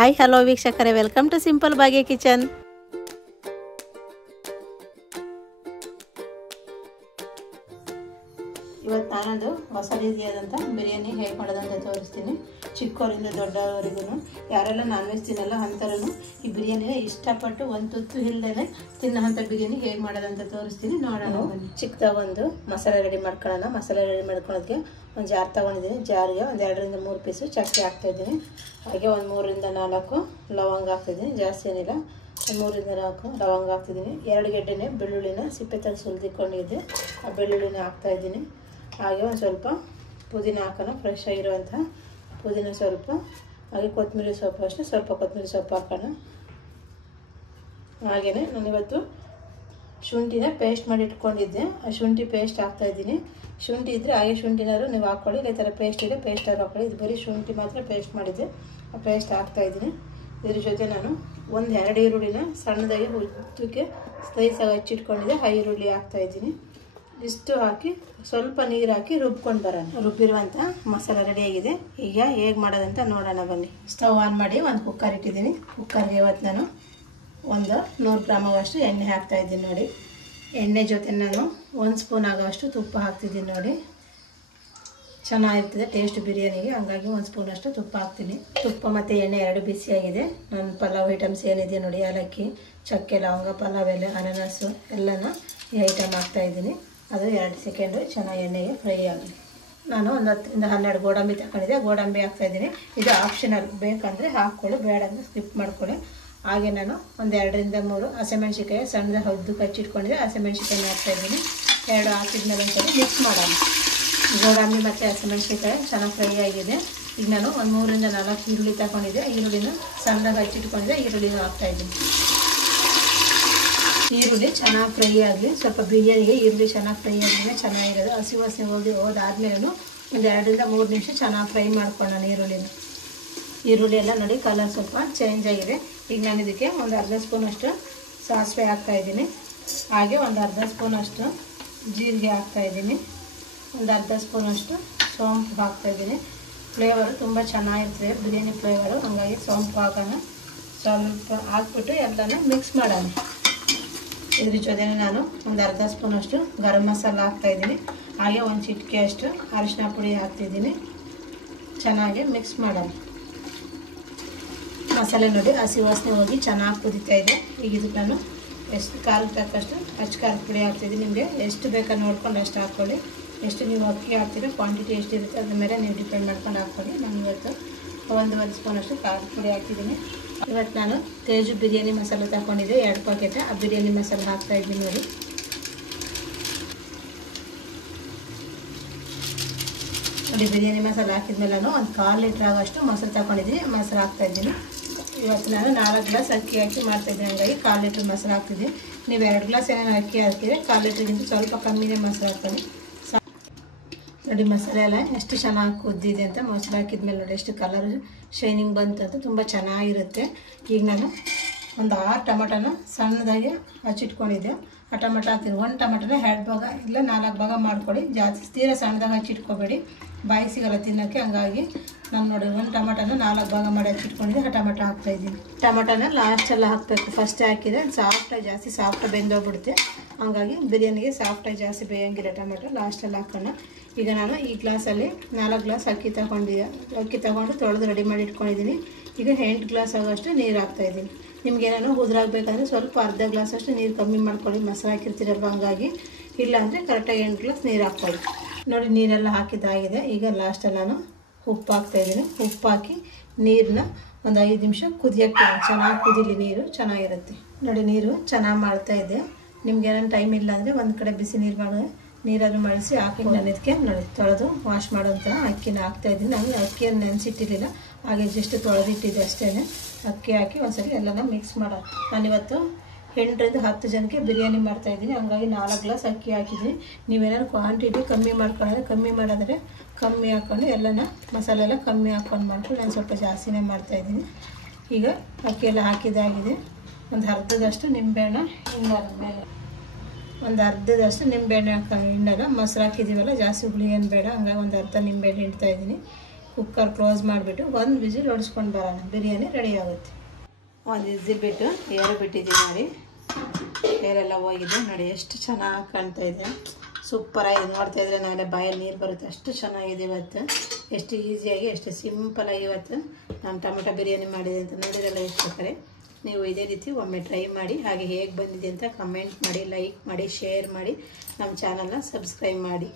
Hi hello ವೀಕ್ಷಕರೇ, welcome to simple Bhagya kitchen. ಇವತ್ತು ನಾನೊಂದು ಹೊಸ ರೀತಿಯಾದಂಥ ಬಿರಿಯಾನಿ ಹೇಗೆ ಮಾಡೋದಂತ ತೋರಿಸ್ತೀನಿ. ಚಿಕ್ಕವರಿಂದ ದೊಡ್ಡವರಿಗೂ ಯಾರೆಲ್ಲ ನಾನ್ ವೆಜ್ ತಿನ್ನಲ್ಲ ಅಂಥವ್ರೂ ಈ ಬಿರಿಯಾನಿನ ಇಷ್ಟಪಟ್ಟು ಒಂದು ತುತ್ತು ಇಲ್ಲದೇ ತಿನ್ನೋಂಥ ಬಿರಿಯಾನಿ ಹೇಗೆ ಮಾಡೋದಂತ ತೋರಿಸ್ತೀನಿ, ನೋಡೋಣ. ಚಿಕ್ಕದಾಗ ಒಂದು ಮಸಾಲೆ ರೆಡಿ ಮಾಡ್ಕೊಳ್ಳೋಣ. ಮಸಾಲೆ ರೆಡಿ ಮಾಡ್ಕೊಳ್ಳೋದಕ್ಕೆ ಒಂದು ಜಾರ್ ತೊಗೊಂಡಿದ್ದೀನಿ. ಜಾರಿಗೆ ಒಂದು 2 ರಿಂದ 3 ಪೀಸು ಚಕ್ಕೆ ಹಾಕ್ತಾಯಿದ್ದೀನಿ. ಹಾಗೆ ಒಂದು 3 ರಿಂದ 4 ಲವಂಗ ಹಾಕ್ತಾಯಿದ್ದೀನಿ, ಜಾಸ್ತಿ ಏನಿಲ್ಲ. ಒಂದು 3 ರಿಂದ 4 ಲವಂಗ ಹಾಕ್ತಿದ್ದೀನಿ. 2 ಗೆಡ್ಡೆನೆ ಬೆಳ್ಳುಳ್ಳಿನ ಸಿಪ್ಪೆ ತೆಗೆದು ಸುಲಿದಿಕೊಂಡಿದ್ದೆ, ಆ ಬೆಳ್ಳುಳ್ಳಿನ ಹಾಕ್ತಾಯಿದ್ದೀನಿ. ಹಾಗೆ ಒಂದು ಸ್ವಲ್ಪ ಪುದೀನ ಹಾಕೋಣ, ಫ್ರೆಶ್ ಆಗಿರುವಂಥ ಪುದೀನ ಸ್ವಲ್ಪ. ಹಾಗೆ ಕೊತ್ತಂಬರಿ ಸೊಪ್ಪು ಅಷ್ಟೇ, ಸ್ವಲ್ಪ ಕೊತ್ತಂಬರಿ ಸೊಪ್ಪು ಹಾಕೋಣ. ಹಾಗೆಯೇ ನಾನಿವತ್ತು ಶುಂಠಿನ ಪೇಸ್ಟ್ ಮಾಡಿ ಇಟ್ಕೊಂಡಿದ್ದೆ, ಆ ಶುಂಠಿ ಪೇಸ್ಟ್ ಹಾಕ್ತಾಯಿದ್ದೀನಿ. ಶುಂಠಿ ಇದ್ದರೆ ಹಾಗೆ ಶುಂಠಿನಾದ್ರು ನೀವು ಹಾಕ್ಕೊಳ್ಳಿ, ಈ ಥರ ಪೇಸ್ಟ್ ಇದೆ ಪೇಸ್ಟ್ ಆದ್ರೂ ಹಾಕ್ಕೊಳ್ಳಿ. ಇದು ಬರೀ ಶುಂಠಿ ಮಾತ್ರ ಪೇಸ್ಟ್ ಮಾಡಿದ್ದೆ, ಆ ಪೇಸ್ಟ್ ಹಾಕ್ತಾಯಿದ್ದೀನಿ. ಇದ್ರ ಜೊತೆ ನಾನು 1-2 ಈರುಳ್ಳಿನ ಸಣ್ಣದಾಗಿ ಉದ್ದಕ್ಕೆ ಸ್ಲೈಸಾಗಿ ಹಚ್ಚಿಟ್ಕೊಂಡಿದ್ದೆ, ಆ ಈರುಳ್ಳಿ ಹಾಕ್ತಾಯಿದ್ದೀನಿ. ಇಷ್ಟು ಹಾಕಿ ಸ್ವಲ್ಪ ನೀರು ಹಾಕಿ ರುಬ್ಕೊಂಡು ಬರೋಣ. ರುಬ್ಬಿರುವಂಥ ಮಸಾಲೆ ರೆಡಿಯಾಗಿದೆ. ಈಗ ಹೇಗೆ ಮಾಡೋದಂತ ನೋಡೋಣ ಬನ್ನಿ. ಸ್ಟವ್ ಆನ್ ಮಾಡಿ ಒಂದು ಕುಕ್ಕರ್ ಇಟ್ಟಿದ್ದೀನಿ. ಕುಕ್ಕರ್ಗೆ ಇವತ್ತು ನಾನು ಒಂದು 100 ಗ್ರಾಮ್ ಆಗೋಷ್ಟು ಎಣ್ಣೆ ಹಾಕ್ತಾಯಿದ್ದೀನಿ ನೋಡಿ. ಎಣ್ಣೆ ಜೊತೆ ನಾನು 1 ಸ್ಪೂನ್ ಆಗೋಷ್ಟು ತುಪ್ಪ ಹಾಕ್ತಿದ್ದೀನಿ ನೋಡಿ. ಚೆನ್ನಾಗಿರ್ತದೆ ಟೇಸ್ಟ್ ಬಿರಿಯಾನಿಗೆ, ಹಂಗಾಗಿ 1 ಸ್ಪೂನ್ ಅಷ್ಟು ತುಪ್ಪ ಹಾಕ್ತೀನಿ. ತುಪ್ಪ ಮತ್ತು ಎಣ್ಣೆ 2 ಬಿಸಿಯಾಗಿದೆ. ನನ್ನ ಪಲಾವ್ ಐಟಮ್ಸ್ ಏನಿದೆ ನೋಡಿ, ಏಲಕ್ಕಿ, ಚಕ್ಕೆ, ಲವಂಗ, ಪಲಾವ್ ಎಲೆ, ಅನಾನಸು ಎಲ್ಲನ ಈ ಐಟಮ್ ಹಾಕ್ತಾಯಿದ್ದೀನಿ. ಅದು 2 ಸೆಕೆಂಡು ಚೆನ್ನಾಗಿ ಎಣ್ಣೆಗೆ ಫ್ರೈ ಆಗಲಿ. ನಾನು ಒಂದು 10 ರಿಂದ 12 ಗೋಡಂಬಿ ತಗೊಂಡಿದ್ದೆ, ಗೋಡಂಬಿ ಹಾಕ್ತಾಯಿದ್ದೀನಿ. ಇದು ಆಪ್ಷನಲ್, ಬೇಕಂದರೆ ಹಾಕ್ಕೊಳ್ಳಿ, ಬೇಡ ಅಂದರೆ ಸ್ಕಿಪ್ ಮಾಡ್ಕೊಳ್ಳಿ. ಹಾಗೆ ನಾನು ಒಂದು 2 ರಿಂದ 3 ಹಸಿಮೆಣ್ಸಿಕಾಯಿ ಸಣ್ಣದಾಗಿ ಉದ್ದಕ್ಕೆ ಹಚ್ಚಿಟ್ಕೊಂಡಿದ್ದೆ, ಹಸಿಮೆಣ್ಸಿಕಾಯಿ ಹಾಕ್ತಾಯಿದ್ದೀನಿ. 2 ಹಾಕಿದ್ಮೇಲೆ ಒಂದ್ಸರಿ ಮಿಕ್ಸ್ ಮಾಡೋಣ. ಗೋಡಂಬಿ ಮತ್ತು ಹಸಿಮೆಣ್ಸಿಕಾಯಿ ಚೆನ್ನಾಗಿ ಫ್ರೈ ಆಗಿದೆ. ಈಗ ನಾನು ಒಂದು 3 ರಿಂದ 4 ಈರುಳ್ಳಿ ತಗೊಂಡಿದ್ದೆ, ಈರುಳ್ಳಿನ ಸಣ್ಣದಾಗಿ ಹಚ್ಚಿಟ್ಕೊಂಡಿದ್ದೆ, ಈರುಳ್ಳಿನ ಹಾಕ್ತಾಯಿದ್ದೀನಿ. ಈರುಳ್ಳಿ ಚೆನ್ನಾಗಿ ಫ್ರೈ ಆಗಲಿ. ಸ್ವಲ್ಪ ಬಿರಿಯಾನಿಗೆ ಈರುಳ್ಳಿ ಚೆನ್ನಾಗಿ ಫ್ರೈ ಆಗಿದ್ರೆ ಚೆನ್ನಾಗಿರೋದು. ಹಸಿ ವಾಸನೆ ಹೋದಾದ್ಮೇಲೆ ಒಂದು 2 ರಿಂದ 3 ನಿಮಿಷ ಚೆನ್ನಾಗಿ ಫ್ರೈ ಮಾಡ್ಕೊಳ್ಳೋಣ ಈರುಳ್ಳಿನ. ಈರುಳ್ಳಿ ಎಲ್ಲ ನೋಡಿ ಕಲರ್ ಸ್ವಲ್ಪ ಚೇಂಜ್ ಆಗಿದೆ. ಈಗ ನಾನು ಇದಕ್ಕೆ ಒಂದು ಅರ್ಧ ಸ್ಪೂನಷ್ಟು ಸಾಸಿವೆ ಹಾಕ್ತಾಯಿದ್ದೀನಿ. ಹಾಗೆ ಒಂದು ಅರ್ಧ ಸ್ಪೂನಷ್ಟು ಜೀರಿಗೆ ಹಾಕ್ತಾಯಿದ್ದೀನಿ. ಒಂದು ಅರ್ಧ ಸ್ಪೂನಷ್ಟು ಸೋಂಪು ಹಾಕ್ತಾಯಿದ್ದೀನಿ. ಫ್ಲೇವರು ತುಂಬ ಚೆನ್ನಾಗಿರ್ತದೆ ಬಿರಿಯಾನಿ ಫ್ಲೇವರು, ಹಾಗಾಗಿ ಸೋಂಪು ಹಾಕೋಣ. ಸ್ವಲ್ಪ ಹಾಕ್ಬಿಟ್ಟು ಎಲ್ಲನೂ ಮಿಕ್ಸ್ ಮಾಡೋಣ. ಇದ್ರ ಜೊತೆ ನಾನು ಒಂದು ಅರ್ಧ ಸ್ಪೂನಷ್ಟು ಗರಂ ಮಸಾಲ ಹಾಕ್ತಾಯಿದ್ದೀನಿ. ಹಾಗೆ ಒಂದು ಚಿಟಿಕೆ ಅಷ್ಟು ಅರಿಶಿನ ಪುಡಿ ಹಾಕ್ತಿದ್ದೀನಿ. ಚೆನ್ನಾಗಿ ಮಿಕ್ಸ್ ಮಾಡೋಣ. ಮಸಾಲೆ ನೋಡಿ ಹಸಿ ವಾಸನೆ ಹೋಗಿ ಚೆನ್ನಾಗಿ ಕುದೀತಾ ಇದೆ. ಈಗ ಇದಕ್ಕೆ ನಾನು ಎಷ್ಟು ಖಾರಕ್ಕೆ ತಕ್ಕಷ್ಟು ಅಚ್ಚ ಖಾರದ ಪುಡಿ ಹಾಕ್ತಿದ್ದೀನಿ. ನಿಮಗೆ ಎಷ್ಟು ಬೇಕಾದ್ರೆ ನೋಡ್ಕೊಂಡು ಅಷ್ಟು ಹಾಕ್ಕೊಳ್ಳಿ. ಎಷ್ಟು ನೀವು ಅಕ್ಕಿ ಹಾಕ್ತೀರೋ ಕ್ವಾಂಟಿಟಿ ಎಷ್ಟಿರುತ್ತೆ ಅದ್ರ ಮೇಲೆ ನೀವು ಡಿಪೆಂಡ್ ಮಾಡ್ಕೊಂಡು ಹಾಕ್ಕೊಳ್ಳಿ. ನಾನು ಇವತ್ತು 1 ಸ್ಪೂನಷ್ಟು ಖಾರದ ಪುಡಿ ಹಾಕಿದ್ದೀನಿ. ಇವತ್ತು ನಾನು ತೇಜು ಬಿರಿಯಾನಿ ಮಸಾಲೆ ತಗೊಂಡಿದ್ದೆ 2 ಪ್ಯಾಕೆಟ್. ಆ ಬಿರಿಯಾನಿ ಮಸಾಲೆ ಹಾಕ್ತಾಯಿದ್ದೀನಿ ನೋಡಿ. ನೋಡಿ ಬಿರಿಯಾನಿ ಮಸಾಲೆ ಹಾಕಿದ್ಮೇಲೆ ನಾನು ಒಂದು 1/4 ಲೀಟ್ರ್ ಆಗೋಷ್ಟು ಮೊಸರು ತಗೊಂಡಿದ್ದೀನಿ, ಮೊಸರು ಹಾಕ್ತಾಯಿದ್ದೀನಿ. ಇವತ್ತು ನಾನು 4 ಗ್ಲಾಸ್ ಅಕ್ಕಿ ಹಾಕಿ ಮಾಡ್ತಾಯಿದ್ದೀನಿ, ಹಾಗಾಗಿ 1/4 ಲೀಟ್ರ್ ಮೊಸರು ಹಾಕ್ತಿದ್ದೀನಿ. ನೀವು 2 ಗ್ಲಾಸ್ ಏನೇನು ಅಕ್ಕಿ ಹಾಕಿದ್ರೆ 1/4 ಲೀಟ್ರಿಗಿಂತ ಸ್ವಲ್ಪ ಕಮ್ಮಿನೇ ಮೊಸರು ಹಾಕ್ತೀನಿ. ನೋಡಿ ಮಸಾಲೆ ಎಲ್ಲ ಎಷ್ಟು ಚೆನ್ನಾಗಿ ಕುದ್ದಿದೆ ಅಂತ. ಮೊಸರು ಹಾಕಿದ್ಮೇಲೆ ನೋಡಿ ಎಷ್ಟು ಕಲರ್ ಶೈನಿಂಗ್ ಬಂತು ಅಂತ, ತುಂಬ ಚೆನ್ನಾಗಿರುತ್ತೆ. ಈಗ ನಾನು ಒಂದು 6 ಟೊಮಟೊನ ಸಣ್ಣದಾಗಿ ಹಚ್ಚಿಟ್ಕೊಂಡಿದ್ದೆ, ಆ ಟೊಮಟೊ ಹಾಕ್ತೀನಿ. 1 ಟೊಮಟೊನ 2 ಭಾಗ ಇಲ್ಲ 4 ಭಾಗ ಮಾಡ್ಕೊಳ್ಳಿ. ಜಾಸ್ತಿ ತೀರ ಸಣ್ಣದಾಗಿ ಹಚ್ಚಿಟ್ಕೋಬೇಡಿ, ಬಾಯಿ ಸಿಗಲ್ಲ ತಿನ್ನೋಕ್ಕೆ. ಹಂಗಾಗಿ ನಾನು ನೋಡಿ 1 ಟೊಮಟೊನ 4 ಭಾಗ ಮಾಡಿ ಹಚ್ಚಿಟ್ಕೊಂಡಿದ್ದೆ, ಆ ಟೊಮಟೊ ಹಾಕ್ತಾಯಿದ್ದೀನಿ. ಟೊಮಟೊನ ಲಾಸ್ಟೆಲ್ಲ ಹಾಕಬೇಕು, ಫಸ್ಟೇ ಹಾಕಿದರೆ ಸಾಫ್ಟಾಗಿ ಜಾಸ್ತಿ ಸಾಫ್ಟಾಗಿ ಬೆಂದೋಗ್ಬಿಡುತ್ತೆ. ಹಂಗಾಗಿ ಬಿರಿಯಾನಿಗೆ ಸಾಫ್ಟಾಗಿ ಜಾಸ್ತಿ ಬೇಯೋಂಗಿಲ್ಲ ಟೊಮೆಟೊ, ಲಾಸ್ಟೆಲ್ಲ ಹಾಕೋಣ. ಈಗ ನಾನು ಈ ಗ್ಲಾಸಲ್ಲಿ 4 ಗ್ಲಾಸ್ ಅಕ್ಕಿ ತೊಗೊಂಡು ತೊಳೆದು ರೆಡಿ ಮಾಡಿ ಇಟ್ಕೊಂಡಿದ್ದೀನಿ. ಈಗ 8 ಗ್ಲಾಸ್ ಆಗೋಷ್ಟು ನೀರು ಹಾಕ್ತಾಯಿದ್ದೀನಿ. ನಿಮ್ಗೆ ಏನೇನೋ ಉದುರಾಗಬೇಕಂದ್ರೆ ಸ್ವಲ್ಪ ಅರ್ಧ ಗ್ಲಾಸ್ ಅಷ್ಟು ನೀರು ಕಮ್ಮಿ ಮಾಡ್ಕೊಳ್ಳಿ, ಮೊಸರು ಹಾಕಿರ್ತೀರಲ್ವ ಹಂಗಾಗಿ. ಇಲ್ಲಾಂದರೆ ಕರೆಕ್ಟಾಗಿ 8 ಗ್ಲಾಸ್ ನೀರು ಹಾಕ್ಕೊಳ್ಳಿ. ನೋಡಿ ನೀರೆಲ್ಲ ಹಾಕಿದ್ದಾಗಿದೆ. ಈಗ ಲಾಸ್ಟಲ್ಲಿ ನಾನು ಉಪ್ಪು ಹಾಕ್ತಾಯಿದ್ದೀನಿ. ಉಪ್ಪು ಹಾಕಿ ನೀರನ್ನ ಒಂದು 5 ನಿಮಿಷ ಕುದಿಯೋಕ್ಕೆ ಚೆನ್ನಾಗಿ ಕುದೀಲಿ, ನೀರು ಚೆನ್ನಾಗಿರುತ್ತೆ. ನೋಡಿ ನೀರು ಚೆನ್ನಾಗಿ ಮಾಡ್ತಾಯಿದ್ದೆ. ನಿಮ್ಗೆ ಏನೇನು ಟೈಮ್ ಇಲ್ಲ ಅಂದರೆ ಒಂದು ಕಡೆ ಬಿಸಿ ನೀರಾದ್ರು ಮಾಡಿಸಿ ಹಾಕಿ ನಾನು ಇದಕ್ಕೆ ನೋಡಿ ತೊಳೆದು ವಾಶ್ ಮಾಡೋಂಥ ಅಕ್ಕಿನ ಹಾಕ್ತಾಯಿದ್ದೀನಿ. ನಾನು ಅಕ್ಕಿಯನ್ನು ನೆನೆಸಿಟ್ಟಿರಲಿಲ್ಲ, ಹಾಗೆ ಜಸ್ಟ್ ತೊಳೆದಿಟ್ಟಿದ್ದೆ ಅಷ್ಟೇ. ಅಕ್ಕಿ ಹಾಕಿ ಒಂದ್ಸರಿ ಎಲ್ಲನ ಮಿಕ್ಸ್ ಮಾಡೋಣ. ನಾನಿವತ್ತು 8 ರಿಂದ 10 ಜನಕ್ಕೆ ಬಿರಿಯಾನಿ ಮಾಡ್ತಾಯಿದ್ದೀನಿ, ಹಂಗಾಗಿ 4 ಗ್ಲಾಸ್ ಅಕ್ಕಿ ಹಾಕಿದ್ದೀನಿ. ನೀವೇನಾದ್ರು ಕ್ವಾಂಟಿಟಿ ಕಮ್ಮಿ ಮಾಡ್ಕೊಂಡ್ರೆ ಕಮ್ಮಿ ಹಾಕ್ಕೊಂಡು ಎಲ್ಲನ ಮಸಾಲೆ ಎಲ್ಲ ಕಮ್ಮಿ ಹಾಕ್ಕೊಂಡು ಮಾಡ್ಕೊಂಡು ನಾನು ಸ್ವಲ್ಪ ಜಾಸ್ತಿನೇ ಮಾಡ್ತಾಯಿದ್ದೀನಿ. ಈಗ ಅಕ್ಕಿ ಎಲ್ಲ ಹಾಕಿದ್ದಾಗಿದೆ. ಒಂದು ಅರ್ಧದಷ್ಟು ನಿಂಬೆಹಣ್ಣು ಹಿಂಡಾದ್ಮೇಲೆ ಒಂದು ಅರ್ಧದಷ್ಟು ನಿಂಬೆಹಣ್ಣು ಹಿಂಡಲ್ಲ. ಮೊಸರು ಹಾಕಿದ್ದೀವಲ್ಲ ಜಾಸ್ತಿ ಹುಳಿ ಏನು ಬೇಡ, ಹಂಗಾಗಿ ಒಂದು ಅರ್ಧ ನಿಂಬೆಹಣ್ಣು ಹಿಂಡ್ತಾಯಿದ್ದೀನಿ. ಕುಕ್ಕರ್ ಕ್ಲೋಸ್ ಮಾಡಿಬಿಟ್ಟು ಒಂದು ವಿಸಿಲ್ ಹೊಡಿಸ್ಕೊಂಡು ಬರೋಣ. ಬಿರಿಯಾನಿ ರೆಡಿ ಆಗುತ್ತೆ. ಒಂದು ವಿಸಿಲ್ ಬಿಟ್ಟು ಏರು ಬಿಟ್ಟಿದ್ದೀನಿ ನೋಡಿ, ಏರೆಲ್ಲ ಹೋಗಿದೆ ನೋಡಿ, ಎಷ್ಟು ಚೆನ್ನಾಗಿ ಕಾಣ್ತಾ ಇದೆ. ಸೂಪರಾಗಿ ನೋಡ್ತಾ ಇದ್ರೆ ನಾಳೆ ಬಾಯಲ್ಲಿ ನೀರು ಬರುತ್ತೆ, ಅಷ್ಟು ಚೆನ್ನಾಗಿದೆ ಇವತ್ತು. ಎಷ್ಟು ಈಸಿಯಾಗಿ ಎಷ್ಟು ಸಿಂಪಲಾಗಿ ಇವತ್ತು ನಾನು ಟೊಮೆಟೊ ಬಿರಿಯಾನಿ ಮಾಡಿದೆ ಅಂತ ನೋಡಿದ್ರಲ್ಲ ಎಷ್ಟು ಬೇಕಾರೆ. ನೀವು ಇದೇ ರೀತಿ ಒಮ್ಮೆ ಟ್ರೈ ಮಾಡಿ, ಹಾಗೆ ಹೇಗೆ ಬಂದಿದೆ ಅಂತ ಕಮೆಂಟ್ ಮಾಡಿ, ಲೈಕ್ ಮಾಡಿ, ಶೇರ್ ಮಾಡಿ, ನಮ್ಮ ಚಾನಲ್ನ ಸಬ್ಸ್ಕ್ರೈಬ್ ಮಾಡಿ.